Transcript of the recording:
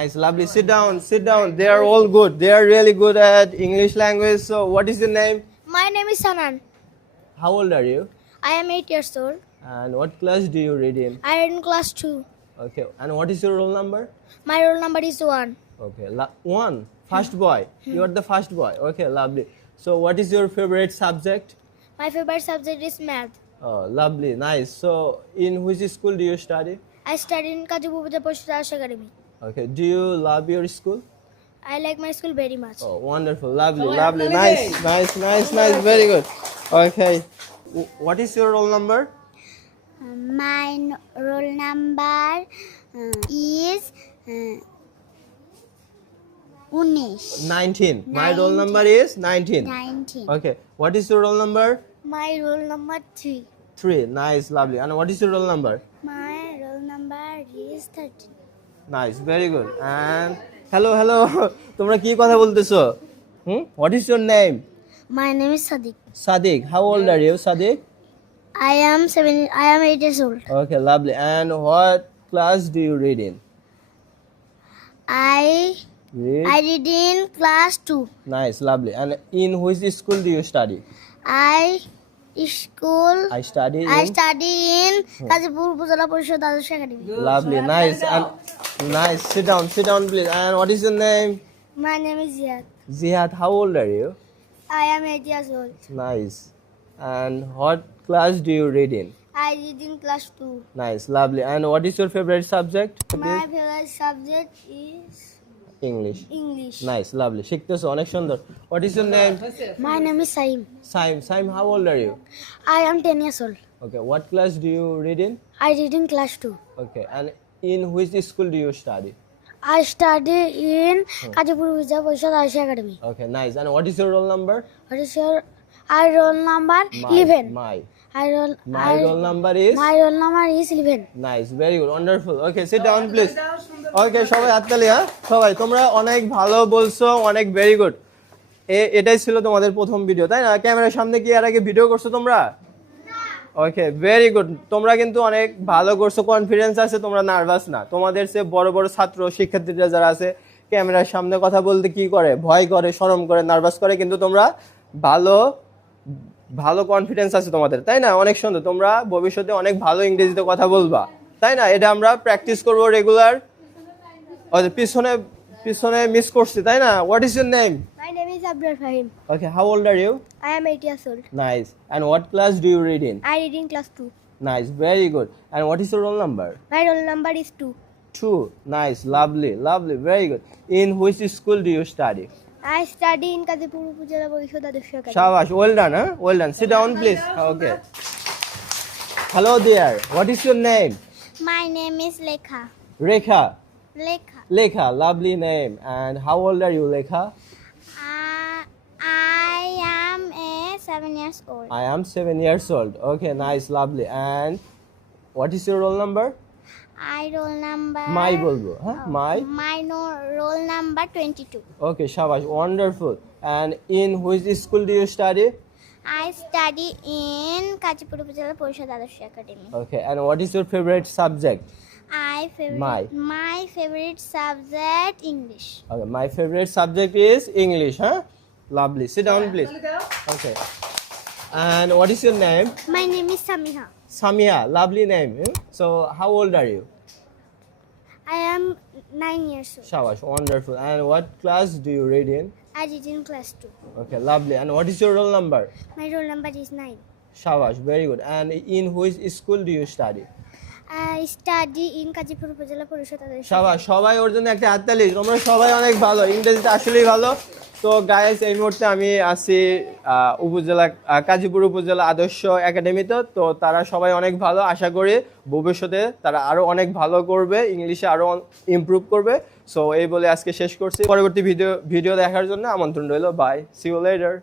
Nice, lovely. Sit down, sit down. They are all good. They are really good at English language. So, what is your name? My name is Sanan. How old are you? I am 8 years old. And what class do you read in? I am in class 2. Okay. And what is your roll number? My roll number is 1. Okay. La- one. First boy. Hmm. You are the first boy. Okay, lovely. So, what is your favorite subject? My favorite subject is math. Oh, lovely. Nice. So, in which school do you study? I study in Kajipur Puja Poshudas Academy. Okay. Do you love your school? I like my school very much. Oh, wonderful. Lovely, lovely. Nice, nice, nice, nice. Very good. Okay. What is your roll number? My roll number uh, is uh, 19. 19. My roll number is 19. 19. Okay. What is your roll number? My roll number 3. 3. Nice, lovely. And what is your roll number? My Nice, very good. And hello, hello. তোমরা কি কথা বলতেছো? হুম? What is your name? My name is Sadiq. Sadiq. How old are you, Sadiq? I am 7 I am 8 years old. Okay, lovely. And what class do you read in? I Read. I read in class 2. Nice, lovely. And in which school do you study? I school I study in I study in Kajipur Puja Porishad Adarsh Academy. Lovely, nice, and nice. Sit down, sit down, please. And what is your name? My name is Ziyad. Ziad. How old are you? I am 8 years old. Nice. And what class do you read in? I read in class 2. Nice, lovely. And what is your favorite subject? My favorite subject is English. English. Nice, lovely. শিখতেছো অনেক সুন্দর What is your name? My name is Saim. Saim. Saim, how old are you? I am 10 years old. Okay, what class do you read in? I read in class 2. Okay, and in which school do you study? I study in Kajipur Puja Porishad Adarsh Academy. Okay, nice. And what is your roll number? What is your I roll number My. 11. My. I roll My I, roll number is? My roll number is 11. Nice very good wonderful okay sit down please okay সবাই হাততালি হ্যাঁ? সবাই তোমরা অনেক ভালো বলছো অনেক very good এটাই ছিল তোমাদের প্রথম ভিডিও তাই না? ক্যামেরার সামনে কি এর আগে ভিডিও করছ তোমরা? ওকে ভেরি গুড তোমরা কিন্তু অনেক ভালো করছ কনফিডেন্স আছে তোমরা নার্ভাস না। তোমাদের সে বড় বড় ছাত্র শিক্ষার্থীরা যারা আছে ক্যামেরার সামনে কথা বলতে কি করে? ভয় করে শরম করে নার্ভাস করে কিন্তু তোমরা ভালো ভালো কনফিডেন্স আছে তোমাদের তাই না? অনেক সুন্দর। তোমরা ভবিষ্যতে অনেক ভালো ইংরেজিতে কথা বলবা তাই না? এটা আমরা প্র্যাকটিস করব রেগুলার পিছনে পিছনে মিস করছি তাই না what is your name My name is Abdul Fahim. Okay how old are you I am 8 years old. Nice and what class do you read in I read in class 2. Nice very good and what is your roll number My roll number is 2. Two nice lovely lovely very good in which school do you study I study in Kajipur Puja Porishad Adarsh Academy. Shabash, well done, huh? Well done. Sit down, please. Okay. Hello there. What is your name? My name is Lekha. Rekha. Lekha. Lekha, lovely name. And how old are you, Lekha? Uh, I am a seven years old. I am seven years old. Okay, nice, lovely. And what is your roll number? I roll number. My bolbo, huh? My. My no, roll number 22. Okay, Shabash, wonderful. And in which school do you study? I study in Kachipur Puja Porishad Adarsh Academy. Okay, and what is your favorite subject? I favorite My. my favorite subject English. Okay, my favorite subject is English, huh? Lovely. Sit down, please. Okay. And what is your name? My name is Samiha. Samia, lovely name. eh? So, how old are you? I am 9 years old. Shabash, wonderful. And what class do you read in? I read in class 2. Okay, lovely. And what is your roll number? My roll number is 9. Shabash, very good. And in which school do you study? In Kajipur Puja Porishad Adarsh সাবাস সবাই ওর জন্য একটা হাততালি তোমরা সবাই অনেক ভালো। ইংরেজিতে আসলেই ভালো। তো গাইস এই মুহূর্তে আমি আছি উপজেলা কাজীপুর উপজেলা আদর্শ একাডেমিতে। তো তারা সবাই অনেক ভালো। আশা করি ভবিষ্যতে তারা আরও অনেক ভালো করবে। ইংলিশে আরও ইমপ্রুভ করবে। সো এই বলে আজকে শেষ করছি। পরবর্তী ভিডিও ভিডিও দেখার জন্য আমন্ত্রণ রইল। By C you later